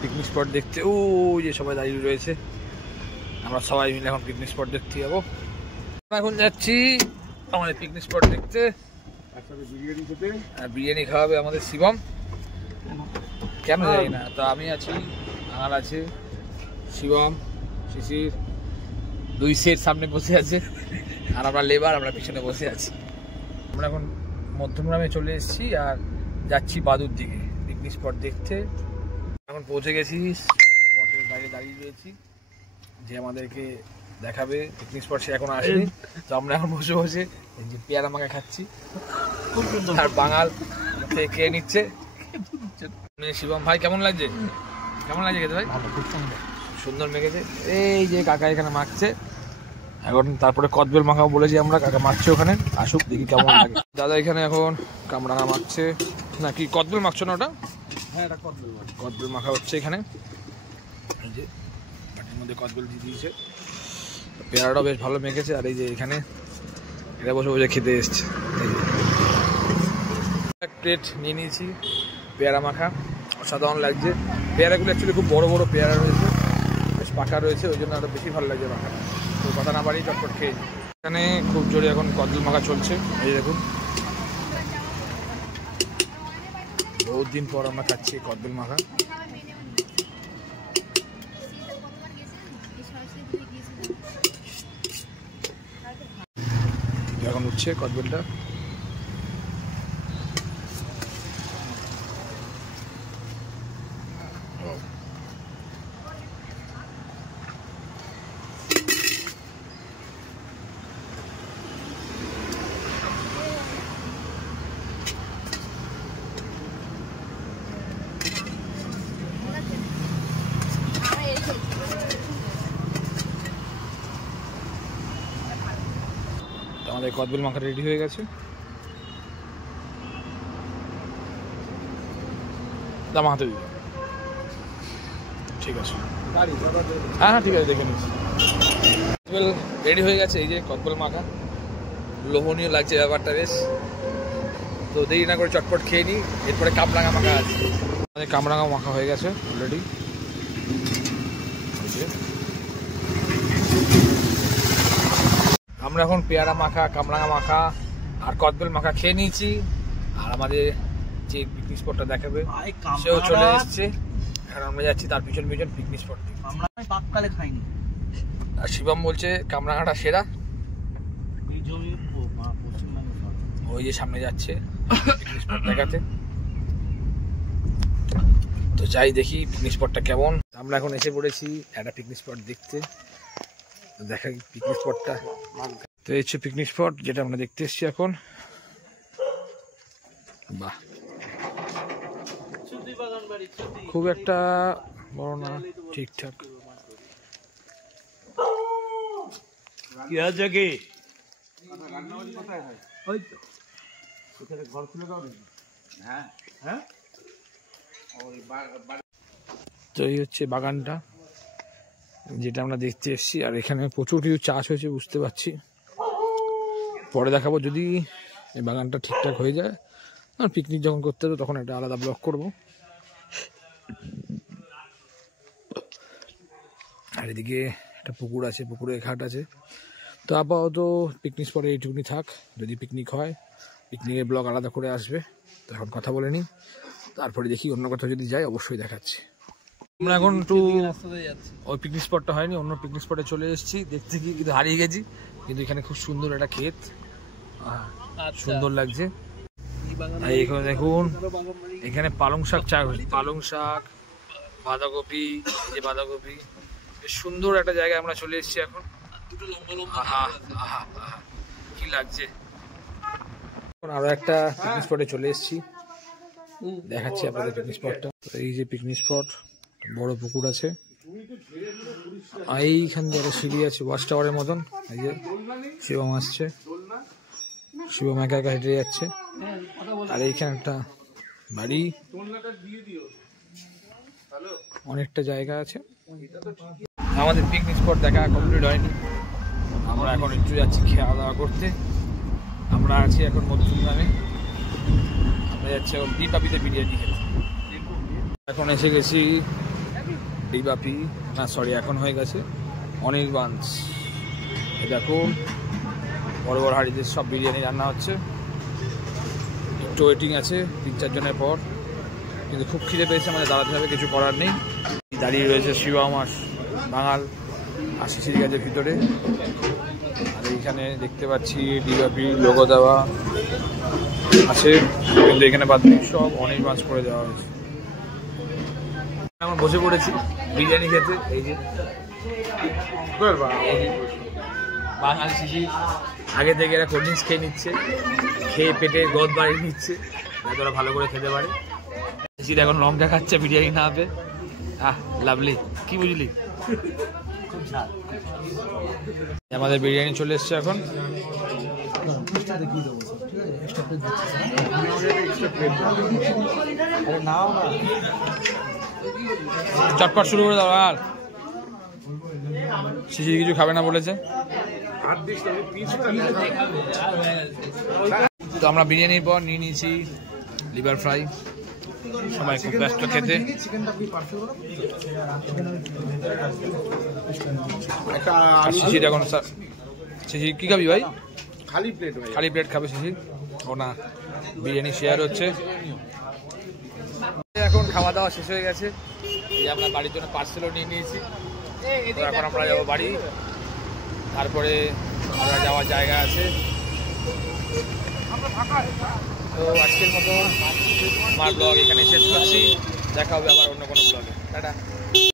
Picnic spot দেখতে, ও যে সবাই দাঁড়িয়ে রয়েছে, আমরা সবাই মিলে এখন পিকনিক স্পট দেখতে যাবো। এখন যাচ্ছি আমাদের পিকনিক স্পট দেখতে, বিরিয়ানি খেতে। বিরিয়ানি খাওয়াবে আমাদের শিবম, কেন যাই না। তো আমি আছি, আঙাল আছে, শিবম, শিশির, দুই সেট সামনে বসে আছে, আর আমরা লেবার, আমরা পিছনে বসে আছি। আমরা এখন মধ্যমগ্রামে চলে এসেছি আর যাচ্ছি বাদুর দিকে পিকনিক স্পট দেখতে। এখন পৌঁছে গেছি, স্পটের বাইরে দাঁড়িয়ে রয়েছি, যে আমাদেরকে দেখাবে পিকনিক স্পট, সে এখন আসেনি। তো আমরা এখন বসে বসে যে পেয়ারা মাখা খাচ্ছি, খুব সুন্দর, আর বাঙাল খেয়ে নিচ্ছে। শিবম ভাই কেমন লাগছে? কেমন লাগছে খেতে ভাই? খুব সুন্দর, সুন্দর মেখেছে। এই যে কাকা এখানে মাখছে এখন, তারপরে কদবেল মাখাও বলেছি আমরা, কাকা মাখছে ওখানে, আসুক দেখি কেমন লাগে। দাদা এখানে এখন কামরাঙা মাখছে, না কি কদবেল মাখছো না ওটা? হ্যাঁ, এটা কদবেল, কদবেল মাখা হচ্ছে এখানে। এই যে বাটির মধ্যে কদবেল দিয়ে দিয়েছে, পেয়ারাটাও বেশ ভালো মেখেছে। আর এই যে এখানে এটা বসে বসে খেতে এসছে। এক প্লেট নিয়ে নিয়েছি পেয়ারা মাখা, অসাধারণ লাগছে। পেয়ারাগুলো অ্যাকচুয়ালি খুব বড় বড় পেয়ারা রয়েছে, বেশ পাকা রয়েছে, ওই জন্য আরো বেশি ভালো লাগছে মাখা। তো কথা না বাড়ি চটপট খেয়ে এখানে খুব জোরে এখন কদবেল মাখা চলছে। এই দেখুন, বহুত দিন পর আমরা খাচ্ছি কদবেল মাখা। এখন উঠছে কদবেলটা। আমাদের কদবেল মাখা রেডি হয়ে গেছে। দাম হাতে দিই, ঠিক আছে, হ্যাঁ হ্যাঁ ঠিক আছে, দেখে নিচ্ছি। কদবেল রেডি হয়ে গেছে, এই যে কদবেল মাখা, লোভনীয় লাগছে ব্যাপারটা বেশ। তো দেরি না করে চটপট খেয়ে নিই, এরপরে কামরাঙা মাখা আছে। আমাদের কামরাঙা মাখা হয়ে গেছে অলরেডি। আমরা এখন পেয়ারা মাখা, কামরাঙা মাখা আর কদবেল মাখা খেয়ে নিয়েছি। আর আমাদের যে পিকনিক স্পটটা দেখাবে সেও চলে এসছে। এখন আমরা যাচ্ছি তার পিছন পিছন পিকনিক স্পট থেকে। পাককালে খাইনি, আর শিবম বলছে কামরাঙাটা সেরা। ওই যে সামনে যাচ্ছে পিকনিক স্পট দেখাতে, তো যাই দেখি পিকনিক স্পটটা কেমন। আমরা এখন এসে পড়েছি একটা পিকনিক স্পট দেখতে, দেখা পিকনিক স্পটটা। তো এই হচ্ছে পিকনিক স্পট যেটা আমরা দেখতে এসেছি এখন। বাহ, খুব একটা বড় না, ঠিকঠাক। কি আছে কি? তো এই হচ্ছে বাগানটা যেটা আমরা দেখতে এসেছি। আর এখানে প্রচুর কিছু চাষ হয়েছে বুঝতে পারছি, পরে দেখাবো যদি এই বাগানটা ঠিকঠাক হয়ে যায়। আর পিকনিক যখন করতে হবে তখন একটা আলাদা ব্লগ করব। আর এদিকে একটা পুকুর আছে, পুকুরে ঘাট আছে। তো আপাতত পিকনিক স্পটে এইটুকুনি থাক, যদি পিকনিক হয় পিকনিকের ব্লগ আলাদা করে আসবে। তো এখন কথা বলে নিই, তারপরে দেখি অন্য কোথাও যদি যাই অবশ্যই দেখাচ্ছি। আমরা এখন একটু ওই পিকনিক স্পটটা হয়নি, অন্য পিকনিক স্পটে চলে এসেছি দেখতে গিয়ে, কিন্তু হারিয়ে গেছি। কিন্তু এখানে খুব সুন্দর একটা ক্ষেত, সুন্দর লাগছে। এখানে দেখুন, এখানে পালং শাক চাষ হচ্ছে, পালং শাক, বাঁধাকপি, এই যে বাঁধাকপি, বেশ সুন্দর একটা জায়গায় আমরা চলে এসেছি এখন। কি লাগছে। আরো একটা পিকনিক স্পটে চলে এসেছি, দেখাচ্ছি আপনাদের পিকনিক স্পটটা। এই যে পিকনিক স্পট, বড় পুকুর আছে, এইখান দিয়ে সিঁড়ি আছে ওয়াচ টাওয়ারের মতন। এই যে শিবম আসছে, শিবম একা একা হেঁটে যাচ্ছে। আর এইখানে একটা বাড়ি, অনেকটা জায়গা আছে। আমাদের পিকনিক স্পট দেখা কমপ্লিট হয়নি, আমরা এখন একটু যাচ্ছি খাওয়া দাওয়া করতে। আমরা আছি এখন মধ্যমগ্রামে, আমরা যাচ্ছি এখন বিরিয়ানি খেতে। এখন এসে গেছি ডিবাপি, না সরি এখন হয়ে গেছে অনির্বাণ। দেখো বড় বড় হাঁড়িতে সব বিরিয়ানি রান্না হচ্ছে। একটু ওয়েটিং আছে 3-4 জনের পর, কিন্তু খুব খিদে পেয়েছে, আমাদের দাঁড়াতে হবে, কিছু করার নেই। দাঁড়িয়ে রয়েছে শিবামাস বাঙাল আর শিশির গাছের ভিতরে। আর এইখানে দেখতে পাচ্ছি ডিবাপি লোগো দেওয়া আছে, কিন্তু এখানে বাদ দিয়ে সব অনির্বাণ করে দেওয়া হয়েছে। আমরা বসে পড়েছি বিরিয়ানি খেতে। এই যে বাঙালি শিশির আগে থেকে এরা কোল্ড ড্রিঙ্কস খেয়ে নিচ্ছে, খেয়ে পেটে গদ বাড়িয়ে নিচ্ছে যাতে ওরা ভালো করে খেতে পারে। শিশির এখন লঙ্কা খাচ্ছে বিরিয়ানি না হবে। লাভলি, কি বুঝলি? আমাদের বিরিয়ানি চলে এসছে এখন। চটপট শুরু করে দাও। আর শিশির কিছু খাবে না বলেছে। তো আমরা বিরিয়ানির পর নিয়ে নিয়েছি লিভার ফ্রাই। সবাই খুব ব্যস্ত খেতে। শিশির এখন শিশির কি খাবি ভাই? খালি প্লেট খাবে শিশির। ও না, বিরিয়ানি শেয়ার হচ্ছে। এখন খাওয়া দাওয়া শেষ হয়ে গেছে। এই আমরা বাড়ির জন্য পার্সেলও নিয়ে নিয়েছি। এখন আমরা যাবো বাড়ি, তারপরে আমরা যাওয়ার জায়গা আছে। তো আজকের মতো আমার ব্লগ এখানে শেষ করছি। দেখা হবে আবার অন্য কোনো ব্লগে। টাটা।